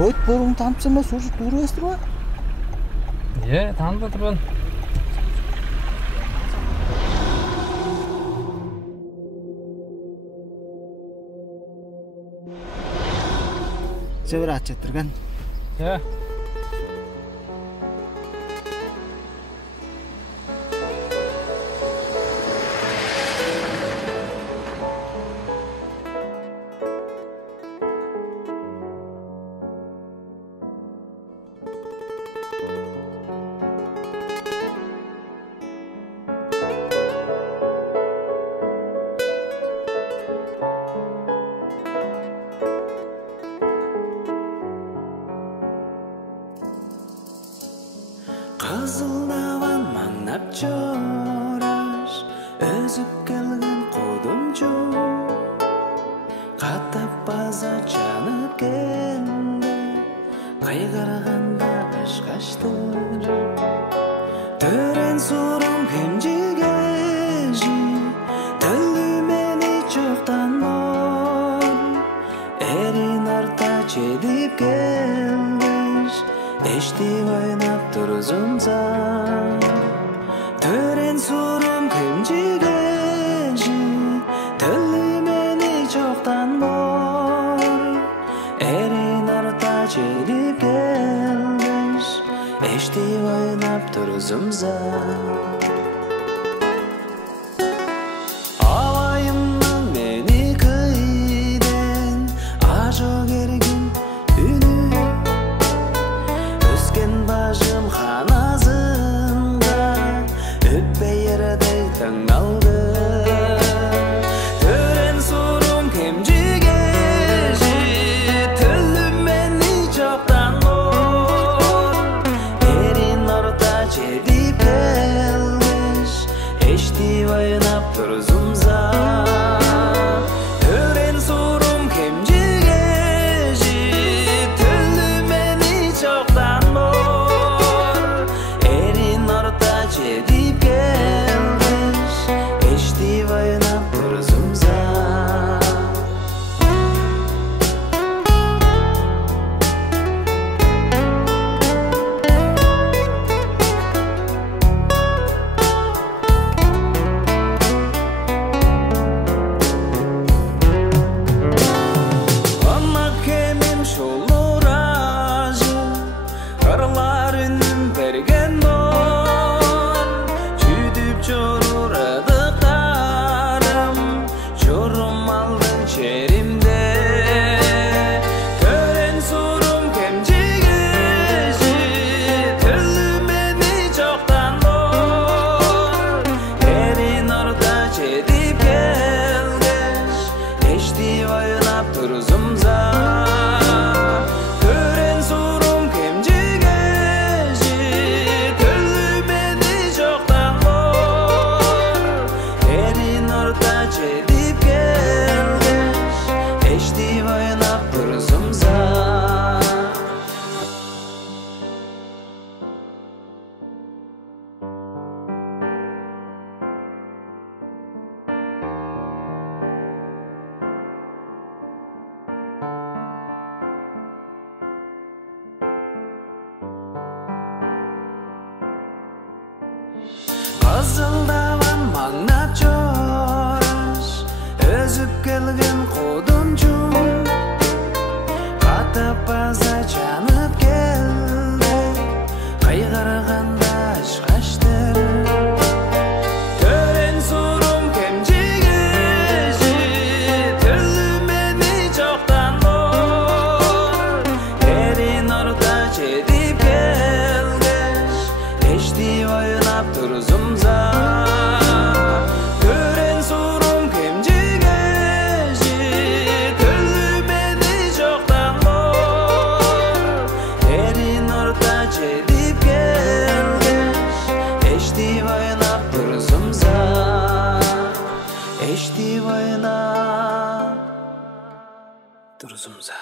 Өт бұрын танып ма, сол жұрт көресіз ба? Танып отырмын. Жабыр атчаттырған. Kızıldavan mаңнап жораш, өзүп келген кудумчу, каттап база жанып келди, кайгарганда ышкаштыр. Төрен сурум кемжигежи, төлү мени жоктан бор, эрин орта чедип келгеш, эштип ойнап турзумса. Төрен сурум кемжигежи, төлү мени жоктан бор, эрин орта чедип келгеш, эштип ойнап турзумса. Авайымның мени кыйден ажо кергин үнү, өскен бажым ханазында өппей ердей таң алды. Төрен сурум кемжигежи, төлү мени жоктан бор, эрин орта чедип келгеш, эштип ойнап турзумса. Төрен сурум кемжигежи, төлү мени жоктан бор, эрин орта чедип келгеш, эштип ойнап турзумса. Ана кемим шулуражы, кырлар үнүм берген дор, чүйдүп жорур ыдыктарым, журум алдың черимде. Төрен сурум кемжигежи, төлү мени жоктан бор, эрин орта чедип келгеш, эштип ойнап турзумса. Төрен сурум кемжигежи, төлү мени жоктан бор, эрин орта чедип келгеш, эштип ойнап турзумса. Кызылдаван маңнап жораш, өзүп келген кудумчу, каттап база жанып келди, кайгарганда ышкаштыр. Төрен сурум кемжигежи, төлү мени жоктан бор, эрин орта чедип келгеш, эштип ойнап турзумса. Төрен сурум кемжигежи, төлү мени жоктан бор, эрин орта чедип келгеш, эштип ойнап турзумса. Эштип ойнап турзумса.